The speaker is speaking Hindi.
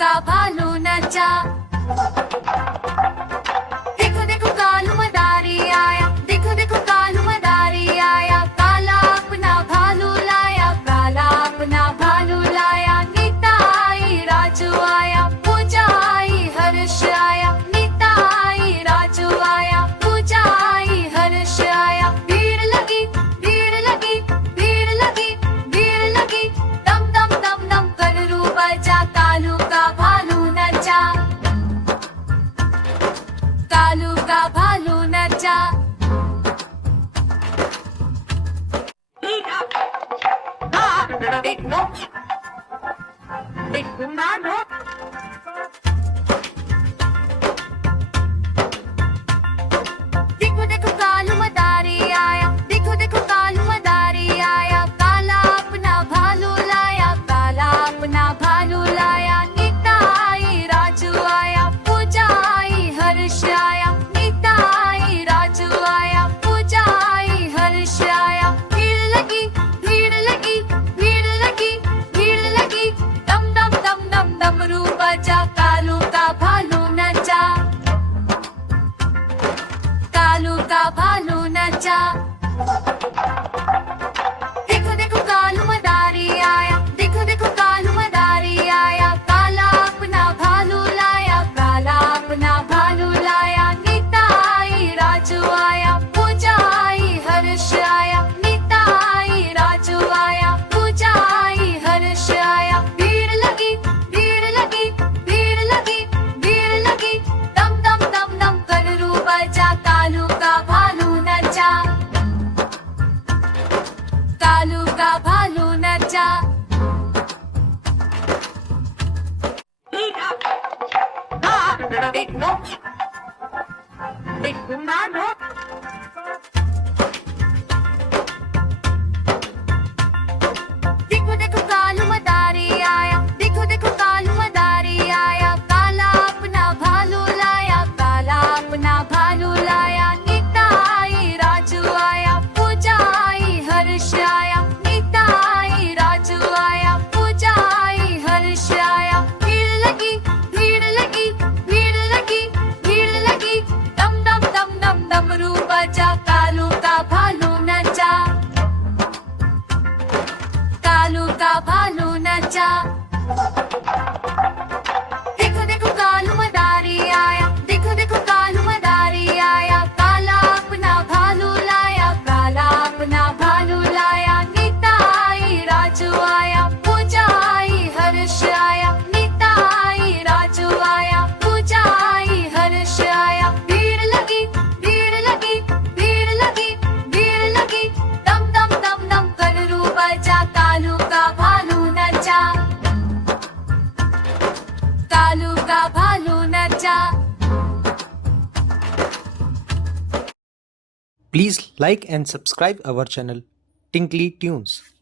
का भालू नचा। देखो देखो कालू मदारी आया, देखो देखो कालू मदारी आया, काला अपना भालू लाया, काला अपना भालू लाया। नीता आई राजू आया, पूजा आई हर्ष आया, नीता आई राजू आया, पूजा आई हर्ष आया। भीड़ लगी भीड़ लगी भीड़ लगी भीड़ लगी, दम दम दम दम कनरू बजा, कालू का भालू नचा, कालू का भालू नचा। देखो देखो कालू मदारी आया, देखो देखो कालू मदारी आया, काला अपना भालू लाया, काला अपना भालू लाया। नीता आई राजू आया, पूजा आई हर्ष आया, नीता आई राजू आया, पूजा आई हर्ष आया। भीड़ लगी भीड़ लगी भीड़ लगी भीड़ लगी, दम दम दम दम डमरू बजा, कालू का भालू नचा, कालू का भालू नचा। देखो देखो कालू मदारी आया, देखो देखो कालू मदारी आया, काला अपना भालू लाया, काला अपना भालू लाया। नीता आई राजू आया, पूजा आई हर्ष आया, नीता आई राजू आया, पूजा आई हर्ष आया। भीड़ लगी भीड़ लगी भीड़ लगी भीड़ लगी, दम दम दम दम कनरू बजा, कालू का भालू नचा, कालू का भालू नचा। देखो देखो कालू मदारी आया, देखो देखो कालू मदारी आया, काला अपना भालू लाया, काला अपना भालू लाया। नीता आई राजू आया, पूजा आई हर्ष आया, नीता आई राजू आया, पूजा आई हर्ष आया। भीड़ लगी भीड़ लगी भीड़ लगी भीड़ लगी, दम दम दम दम डमरू बजा, कालू का भालू नचा, कालू का भालू नचा। देखो देखो कालू मदारी आया, देखो देखो कालू मदारी आया, काला अपना भालू लाया, काला अपना भालू लाया। नीता आई राजू आया, पूजा आई हर्ष आया, नीता आई राजू आया, पूजा आई हर्ष आया। भीड़ लगी भीड़ लगी भीड़ लगी भीड़ लगी, दम दम दम दम कनरू बजा, कालू का भालू नचा, कालू का भालू नचा। Please like and subscribe our channel Tinkly Tunes.